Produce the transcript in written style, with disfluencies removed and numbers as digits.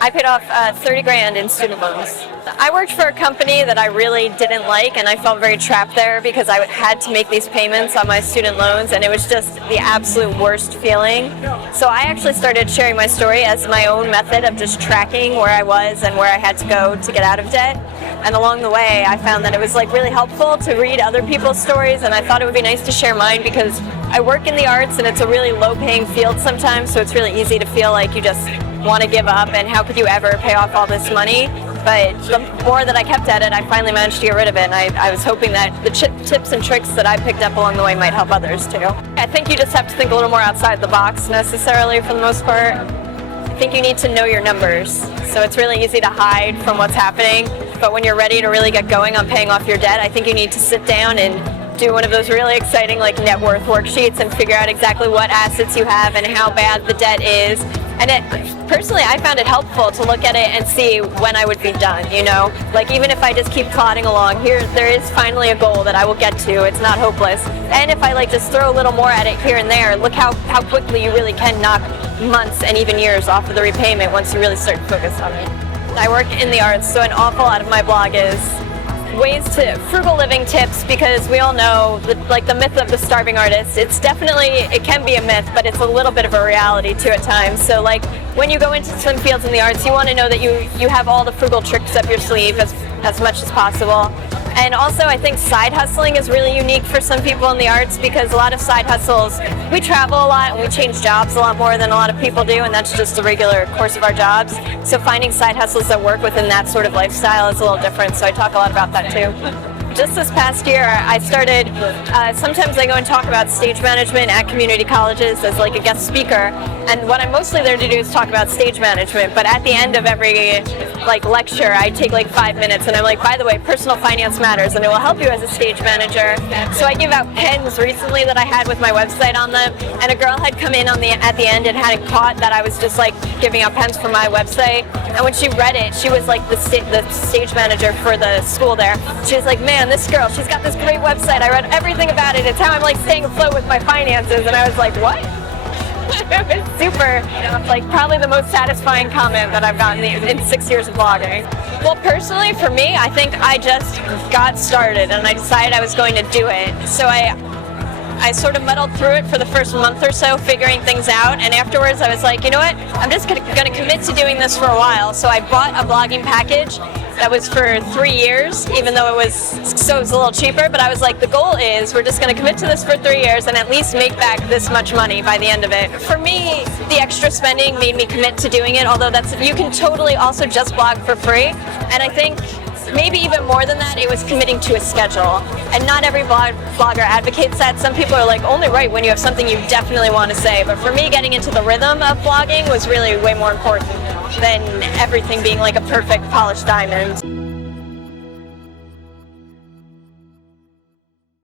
I paid off 30 grand in student loans. I worked for a company that I really didn't like, and I felt very trapped there because I had to make these payments on my student loans, and it was just the absolute worst feeling. So I actually started sharing my story as my own method of just tracking where I was and where I had to go to get out of debt. And along the way, I found that it was really helpful to read other people's stories, and I thought it would be nice to share mine because I work in the arts and it's a really low-paying field sometimes, so it's really easy to feel like you just want to give up and how could you ever pay off all this money. But the more that I kept at it, I finally managed to get rid of it, and I was hoping that the tips and tricks that I picked up along the way might help others too. I think you just have to think a little more outside the box necessarily for the most part. I think you need to know your numbers. So it's really easy to hide from what's happening, but when you're ready to really get going on paying off your debt, I think you need to sit down and do one of those really exciting net worth worksheets and figure out exactly what assets you have and how bad the debt is. And personally, I found it helpful to look at it and see when I would be done, even if I just keep plodding along, there is finally a goal that I will get to. It's not hopeless. And if I just throw a little more at it here and there, look how quickly you really can knock months and even years off of the repayment once you really start to focus on it. I work in the arts, so an awful lot of my blog is ways to frugal living tips, because we all know the myth of the starving artist. It can be a myth, but it's a little bit of a reality too at times. So when you go into some fields in the arts, you want to know that you have all the frugal tricks up your sleeve as much as possible. And also, I think side hustling is really unique for some people in the arts, because a lot of side hustles, we travel a lot and we change jobs a lot more than a lot of people do, and that's just the regular course of our jobs. So finding side hustles that work within that sort of lifestyle is a little different, so I talk a lot about that too. Just this past year, I started, sometimes I go and talk about stage management at community colleges as a guest speaker, and what I'm mostly there to do is talk about stage management, but at the end of every lecture, I take 5 minutes and I'm by the way, personal finance matters and it will help you as a stage manager. So I give out pens recently that I had with my website on them, and a girl had come in at the end and hadn't caught that I was just giving out pens for my website, and when she read it, she was the stage manager for the school there. She was like, man, this girl, she's got this great website, I read everything about it, it's how I'm staying afloat with my finances. And I was like, what? It was super, probably the most satisfying comment that I've gotten in 6 years of blogging. Well, personally, for me, I think I just got started and I decided I was going to do it. So I sort of muddled through it for the first month or so, figuring things out, and afterwards I was like, you know what, I'm just going to commit to doing this for a while. So I bought a blogging package that was for 3 years, even though it was a little cheaper, but I was like, the goal is we're just going to commit to this for 3 years and at least make back this much money by the end of it. For me, the extra spending made me commit to doing it, although you can totally also just blog for free, and I think maybe even more than that, it was committing to a schedule. And not every blogger advocates that. Some people are only write when you have something you definitely want to say. But for me, getting into the rhythm of blogging was really way more important than everything being a perfect polished diamond.